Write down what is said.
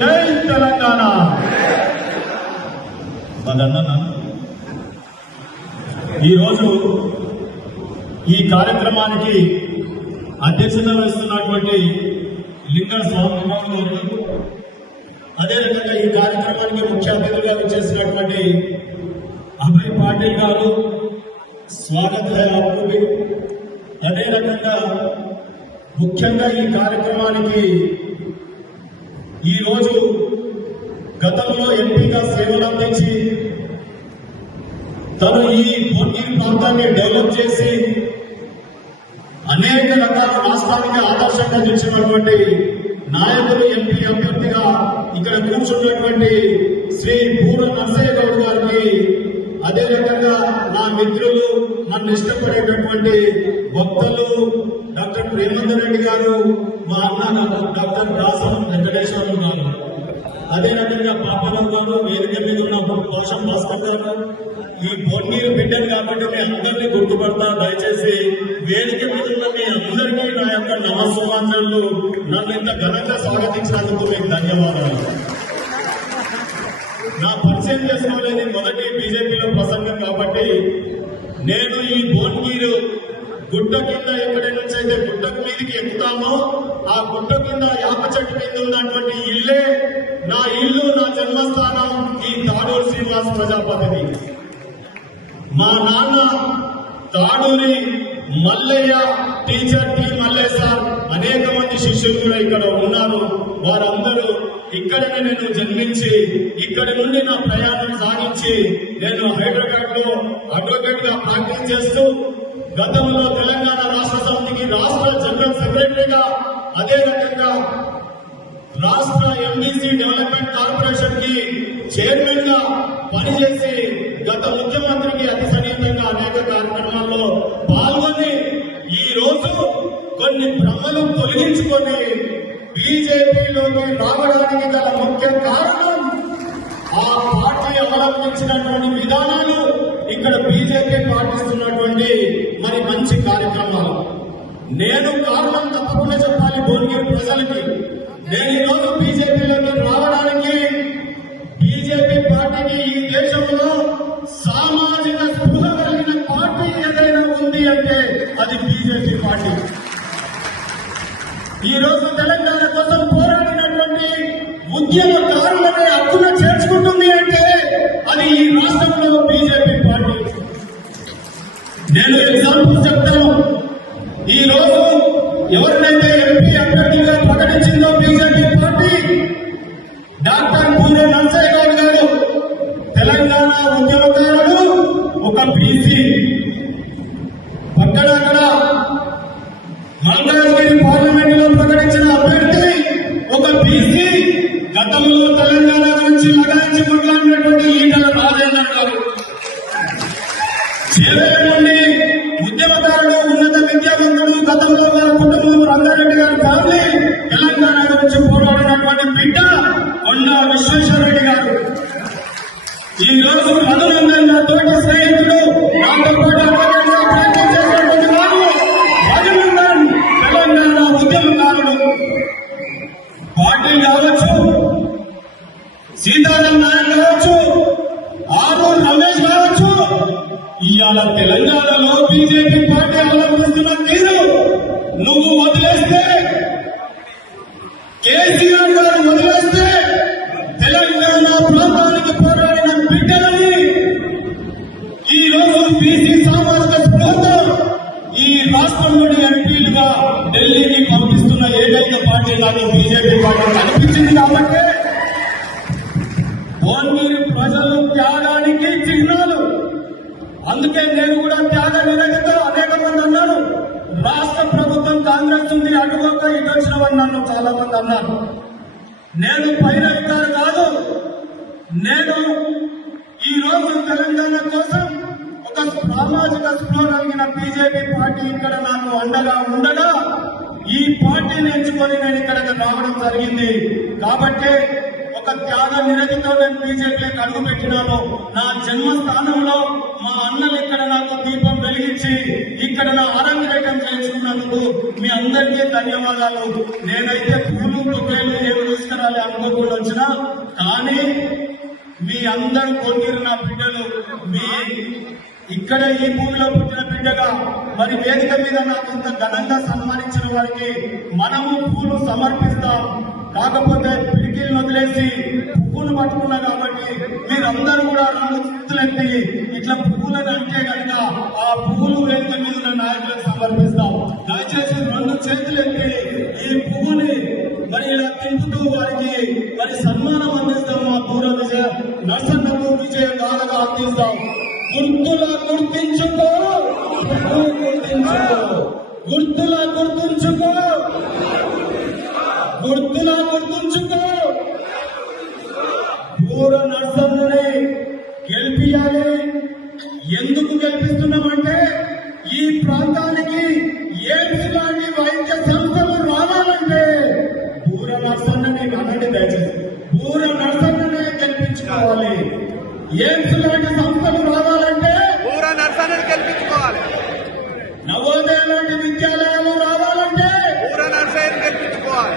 జై తెలంగాణ. ఈరోజు ఈ కార్యక్రమానికి అధ్యక్షత వహిస్తున్నటువంటి లింగర్ స్వామి, అదేవిధంగా ఈ కార్యక్రమానికి ముఖ్య అతిథిగా చేసినటువంటి అభయ్ పాటిల్ గారు, స్వాగత్ హై ఆప్కు. అదే రకంగా ముఖ్యంగా ఈ కార్యక్రమానికి ఈరోజు గతంలో ఎంపీగా సేవలు అందించి తను ఈ భోట్గిరి ప్రాంతాన్ని డెవలప్ చేసి అనేక రకాల రాష్ట్రానికి ఆదర్శంగా నిలిచినటువంటి నాయకులు, ఎంపీ అభ్యర్థిగా ఇక్కడ కూర్చున్నటువంటి శ్రీ పూర నర్సయ్య గౌడ్ గారికి, అదే రకంగా నా మిత్రులు, నన్ను ఇష్టపడేటటువంటి వక్తలు డాక్టర్ ప్రేమేందర్ రెడ్డి గారు, మా అన్న డాక్టర్ దాసం వెంకటేశ్వరరావు గారు, అదే రకంగా పాపరావు గారు, వేదిక మీద ఉన్న పోషం భాస్కర్ గారు. ఈ భోట్గిరి బిడ్డలు కాబట్టి మీ అందరినీ గుర్తుపడతా. దయచేసి వేదిక మీద ఉన్న మీ అందరికీ నా యొక్క నమస్సుమాంజలు. నన్ను ఇంత ఘనంగా స్వాగతించినందుకు మీకు ధన్యవాదాలు. నా పరిచయం చేసుకోలేదు, మొదటి బీజేపీలో ప్రసంగం కాబట్టి నేను ఈ భోట్గిరి గుట్ట కింద ఎక్కడి నుంచి అయితే గుట్టకు మీదకి ఎక్కుతామో ఆ గుట్ట కింద యాప చెట్టు కింద ఉన్నటువంటి ఇల్లే నా ఇల్లు, నా జన్మస్థానం ఈ తాడూరు శ్రీనివాస్ ప్రజాపతిని. మా నాన్న Taduri Mallaiah, teacher T Mallaiah sir, అనేక మంది శిష్యులు కూడా ఇక్కడ ఉన్నారు. వారందరూ ఇక్కడనే నేను జన్మించి ఇక్కడి నుండి నా ప్రయాణం సాగించి నేను హైదరాబాద్ లో అడ్వకేట్ గా ప్రాక్టీస్ చేస్తూ గతంలో తెలంగాణ రాష్ట్ర సమితికి రాష్ట్ర జనరల్ సెక్రటరీగా, అదే రకంగా రాష్ట్ర ఎంబీసీ డెవలప్మెంట్ కార్పొరేషన్ కి చైర్మన్ గా పనిచేసి గత ముఖ్యమంత్రికి అతి సన్నిహితంగా అనేక కార్యక్రమాల్లో పాల్గొని ఈ రోజు కొన్ని భ్రమలు తొలగించుకొని బీజేపీలోకి రావడానికి గల ముఖ్య కారణం ఆ పార్టీ అవలంబించినటువంటి విధానాలు, ఇక్కడ బీజేపీ పాటిస్తున్నటువంటి మరి మంచి కార్యక్రమాలు. నేను కారణం తప్పకుండా చెప్పాలి భువనగిరి ప్రజలకి. నేను ఈరోజు బీజేపీలోకి రావడానికి, బీజేపీ పార్టీకి ఈ దేశంలో సామాజిక స్పృహ కలిగిన పార్టీ ఏదైనా ఉంది అంటే అది బీజేపీ పార్టీ. ఈ రోజు తెలంగాణ కోసం పోరాడినటువంటి ఉద్యమకారులనే హక్కున చేర్చుకుంటుంది అంటే అది ఈ రాష్ట్రంలో బీజేపీ పార్టీ. నేను ఎగ్జాంపుల్ చెప్తాను. ఈ రోజు ఎవరినైతే ఎంపీ అభ్యర్థిగా ప్రకటించిందో బీజేపీ పార్టీ, డాక్టర్ పూర నర్సయ్య గౌడ్ గారు తెలంగాణ ఉద్యమకారుడు, ఒక బీసీ. అక్కడక్కడ మల్కాజ్గిరి పార్లమెంట్ లో ప్రకటించిన అభ్యర్థి ఒక బీసీ. గతంలో తెలంగాణ నుంచి లగాయించి కొట్లాడినటువంటి ఈటల రాజేందర్ గారు, చేవేళ్ళ నుండి ఉద్యమకారుడు, ఉన్నత విద్యావంతుడు, గతంలో వారి కుటుంబం రంగారెడ్డి గారి ఫ్యామిలీ తెలంగాణ గురించి పోరాడినటువంటి బిడ్డ కొండా విశ్వేశ్వరరెడ్డి గారు. ఈ రోజు రఘునందన్ నా తోటి స్నేహితుడు, నాతో పాటు అడ్వకేట్గా ప్రాక్టీస్ చేసినటువంటి వారు రఘునందన్ తెలంగాణ ఉద్యమకారుడు. పార్టీ కావచ్చు, సీతారాం నాయక్ కావచ్చు, ఆరూర్ రమేష్ కావచ్చు, ఇవాళ తెలంగాణలో బీజేపీ పార్టీ అవలంబిస్తున్న తీరు నువ్వు వదిలేస్తే, కేసీఆర్ గారు వదిలేస్తే తెలంగాణ ప్రాంతానికి పోరాడిన బిడ్డలని ఈ రోజు బీసీ సామాజిక స్పృహతో ఈ రాష్ట్రంలోని ఎంపీలుగా ఢిల్లీకి పంపిస్తున్న ఏకైక పార్టీ నాకు బీజేపీ పార్టీ కనిపించింది. కాబట్టి భువనగిరి ప్రజలు త్యాగానికి చిహ్నాలు. అందుకే నేను కూడా త్యాగ నిరగతో, అనేక మంది అన్నారు రాష్ట్ర ప్రభుత్వం కాంగ్రెస్ ఉంది, అటువక్క ఇటు వచ్చినవని నన్ను చాలా మంది అన్నారు. నేను పైన ఇద్దరు కాదు, నేను ఈ రోజు తెలంగాణ కోసం ఒక సామాజిక స్పృహ కలిగిన బీజేపీ పార్టీ ఇక్కడ నాకు అండగా ఉండగా ఈ పార్టీని ఎంచుకొని నేను ఇక్కడికి రావడం జరిగింది. కాబట్టి ఒక ఒక త్యాగ నిరతితో నేను బీజేపీకి అడుగు పెట్టినాను. నా జన్మస్థానంలో మా అన్నలు ఇక్కడ నాకు దీపం వెలిగించి ఇక్కడ నా అరంగేటం చేయించుకున్నందుకు మీ అందరికీ ధన్యవాదాలు. నేనైతే పూలు బొకేలు ఏమి తీసుకురాలి అనుకోకుండా వచ్చినా, కానీ మీ అందరూ కొట్టిరు నా బిడ్డలు. మీ ఇక్కడ ఈ భూమిలో పుట్టిన బిడ్డగా మరి వేదిక మీద నాకు ఇంత ఘనంగా సన్మానించిన వారికి మనము పూలు సమర్పిస్తాం. కాకపోతే పిడికిలు వదిలేసి పువ్వులు పట్టుకున్నా కాబట్టి మీరందరూ కూడా 2 చేతులెత్తి ఇట్లా పువ్వులను అంటే కనుక ఆ పువ్వులు వేదిక మీద ఉన్న నాయకులకు సమర్పిస్తాం. దయచేసి 2 చేతులెత్తి ఈ పువ్వుని మరి ఇలా తింపుతూ వారికి మరి సన్మానం అందిస్తాం. మా దూర విజయ నర్సన్నకు విజయ గాథగా అందిస్తాం. గుర్తులా గుర్తించుకో, గుర్తించుకో, గుర్తులా గుర్తుంచుకో, గుర్తులా గుర్తుంచుకో. దూర నర్సన్నని గెలిపియాలి. ఎందుకు గెలిపిస్తున్నామంటే ఈ ప్రాంతానికి ఎయిమ్స్ లాంటి వైద్య సంస్థలు రావాలంటే దూర నర్సన్నని అనండి. దయచేసి దూర నర్సన్ననే గెలిపించుకోవాలి. ఎయిమ్స్ లాంటి సంస్థలు రావాలంటే దూర నర్సన్నని గెలిపించుకోవాలి. నవోదయ లాంటి విద్యాలయాలు రావాలంటే దూర నర్సన్నని గెలిపించుకోవాలి.